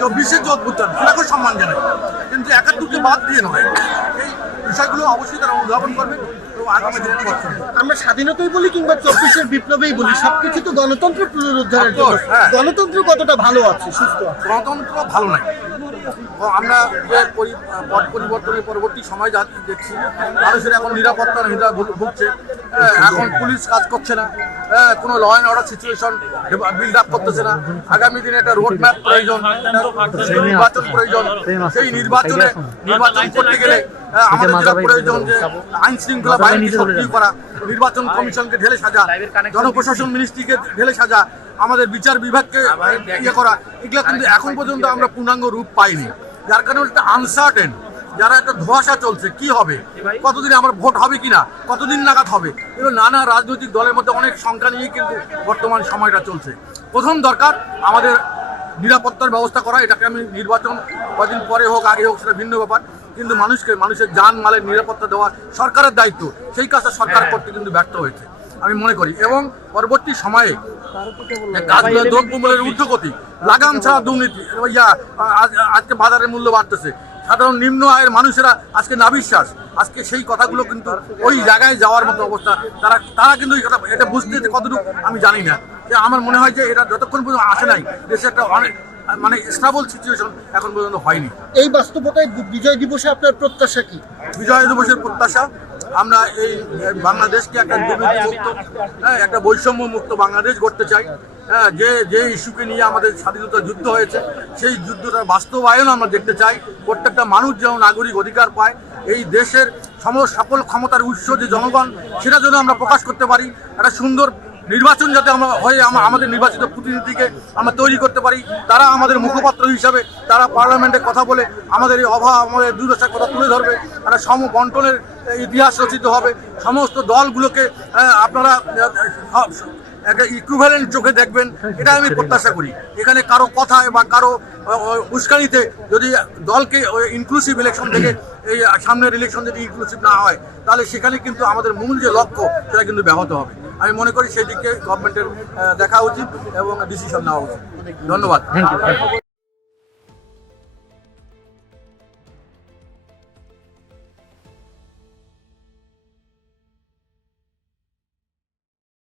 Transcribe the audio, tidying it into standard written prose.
24-এর যে অভ্যুত্থান সেটাকেও সম্মান জানাই, কিন্তু 71-কে বাদ দিয়ে নয়। এই বিষয়গুলো অবশ্যই তারা অনুধাবন করবে এবং আগামী দিনে করতে হবে। আমরা স্বাধীনতাই বলি কিংবা 24-এর বিপ্লবেই বলি, সবকিছু তো গণতন্ত্র পুনরুদ্ধারের জন্য। হ্যাঁ। গণতন্ত্র কতটা ভালো আছে, সুস্থ আছে? গণতন্ত্র ভালো নাই। আমরা যে পট পরিবর্তনের পরবর্তী সময় দেখছি, মানুষের এখন নিরাপত্তাহীনতা ভুগছে। এখন পুলিশ কাজ করছে না, কোনো law and order situation build up করতেছে না। আগামী দিনে একটা রোড ম্যাপ প্রয়োজন, নির্বাচন প্রয়োজন। সেই নির্বাচন করতে গেলে আমাদের যেটা প্রয়োজন যে আইন শৃঙ্খলা বাহিনীকে সক্রিয় করা, নির্বাচন কমিশনকে ঢেলে সাজা, জনপ্রশাসন মিনিস্ট্রিকে ঢেলে সাজা, আমাদের বিচার বিভাগকে ইয়ে করা, এগুলো কিন্তু এখন পর্যন্ত আমরা পূর্ণাঙ্গ রূপ পাইনি। যার কারণে একটা আনসার্টেন, যারা একটা ধোঁয়াশা চলছে, কি হবে, কতদিন আমার ভোট হবে কিনা, কতদিন নাগাদ হবে, এগুলো নানা রাজনৈতিক দলের মধ্যে অনেক সংখ্যা নিয়েই কিন্তু বর্তমান সময়টা চলছে। প্রথম দরকার আমাদের নিরাপত্তার ব্যবস্থা করা। এটাকে আমি নির্বাচন কদিন পরে হোক আগে হোক সেটা ভিন্ন ব্যাপার, কিন্তু মানুষের জান মালের নিরাপত্তা দেওয়া সরকারের দায়িত্ব। সেই কাজটা সরকার করতে কিন্তু ব্যর্থ হয়েছে আমি মনে করি। এবং পরবর্তী সময়ে কাজগুলো দ্রব্যমূল্যের ঊর্ধ্বগতি, লাগাম ছাড়া দুর্নীতি, আজকে বাজারের মূল্য বাড়তেছে, সাধারণ নিম্ন আয়ের মানুষেরা আজকে নাবিশ্বাস, আজকে সেই কথাগুলো কিন্তু ওই জায়গায় যাওয়ার মতো অবস্থা। তারা কিন্তু এটা বুঝতে কতটুকু আমি জানি না। যে আমার মনে হয় যে এটা যতক্ষণ পর্যন্ত আসে নাই, দেশে একটা অনেক স্টেবল সিচুয়েশন এখন পর্যন্ত হয়নি। এই বাস্তবতায় বিজয় দিবসে আপনার প্রত্যাশা কি? বিজয় দিবসের প্রত্যাশা, আমরা এই বাংলাদেশকে একটা দুর্নীতিমুক্ত, একটা বৈষম্য মুক্ত বাংলাদেশ গড়তে চাই। যে ইস্যুকে নিয়ে আমাদের স্বাধীনতা যুদ্ধ হয়েছে, সেই যুদ্ধটার বাস্তবায়ন আমরা দেখতে চাই। প্রত্যেকটা মানুষ যেন নাগরিক অধিকার পায়, এই দেশের সকল ক্ষমতার উৎস যে জনগণ, সেটা যেন আমরা প্রকাশ করতে পারি। একটা সুন্দর নির্বাচন যাতে আমরা হয়ে আমাদের নির্বাচিত প্রতিনিধিকে আমরা তৈরি করতে পারি, তারা আমাদের মুখপাত্র হিসাবে তারা পার্লামেন্টে কথা বলে আমাদের এই অভাব, আমাদের দুর্দশার কথা তুলে ধরবে। একটা বন্টনের ইতিহাস রচিত হবে, সমস্ত দলগুলোকে আপনারা একটা ইকুইভ্যালেন্ট চোখে দেখবেন, এটা আমি প্রত্যাশা করি। এখানে কারো কথায় বা কারো উস্কানিতে যদি দলকে ইনক্লুসিভ ইলেকশন থেকে এই সামনের ইলেকশন যদি ইনক্লুসিভ না হয়, তাহলে সেখানে কিন্তু আমাদের মূল যে লক্ষ্য সেটা কিন্তু ব্যাহত হবে। আমি মনে করি সেই দিকে গভর্নমেন্টের দেখা উচিত এবং ডিসিশন নেওয়া উচিত। ধন্যবাদ।